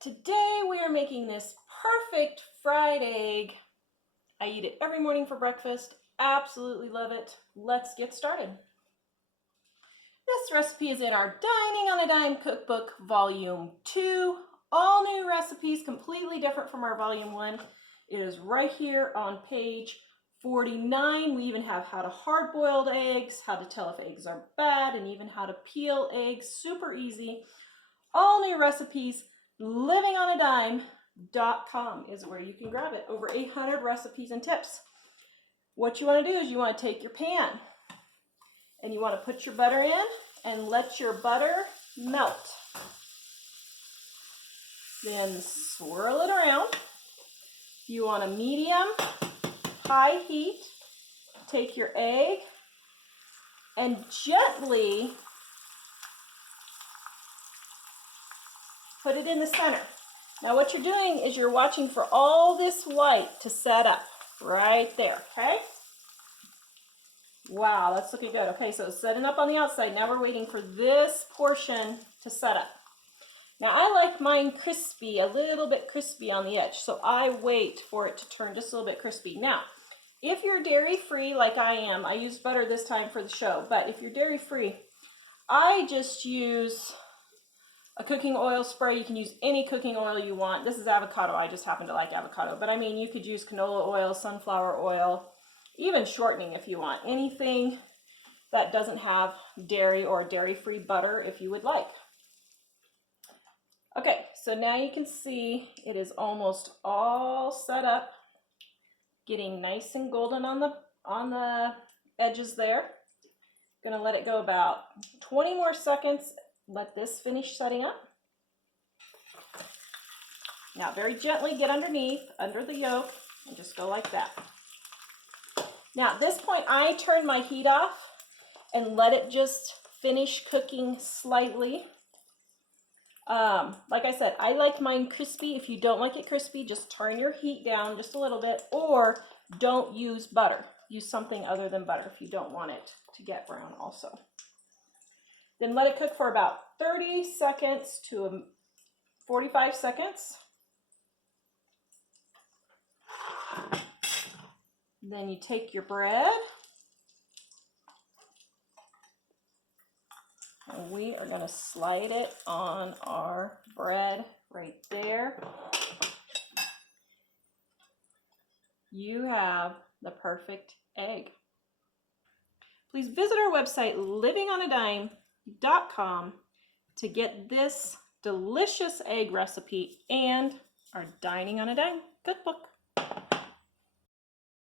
Today we are making this perfect fried egg. I eat it every morning for breakfast. Absolutely love it. Let's get started. This recipe is in our Dining on a Dime Cookbook Volume 2. All new recipes, completely different from our Volume 1. It is right here on page 49. We even have how to hard-boiled eggs, how to tell if eggs are bad, and even how to peel eggs. Super easy. All new recipes. livingonadime.com is where you can grab it. Over 800 recipes and tips. What you want to do is you want to take your pan and you want to put your butter in and let your butter melt. Then swirl it around. You want a medium high heat. Take your egg and gently put it in the center. Now what you're doing is you're watching for all this white to set up right there, okay? Wow, that's looking good. Okay, so it's setting up on the outside. Now we're waiting for this portion to set up. Now I like mine crispy, a little bit crispy on the edge, so I wait for it to turn just a little bit crispy. Now, if you're dairy-free like I am, I used butter this time for the show, but if you're dairy-free, I just use a cooking oil spray. You can use any cooking oil you want. This is avocado. I just happen to like avocado. But I mean, you could use canola oil, sunflower oil, even shortening if you want. Anything that doesn't have dairy or dairy-free butter if you would like. Okay, so now you can see it is almost all set up. Getting nice and golden on the edges there. Gonna let it go about 20 more seconds. Let this finish setting up. Now very gently get underneath, under the yolk, and just go like that. Now at this point I turn my heat off and let it just finish cooking slightly. Like I said, I like mine crispy. If you don't like it crispy, just turn your heat down just a little bit, or don't use butter. Use something other than butter if you don't want it to get brown also. Then let it cook for about 30 seconds to 45 seconds. Then you take your bread. And we are going to slide it on our bread right there. You have the perfect egg. Please visit our website, livingonadime.com, to get this delicious egg recipe and our Dining on a Dime cookbook.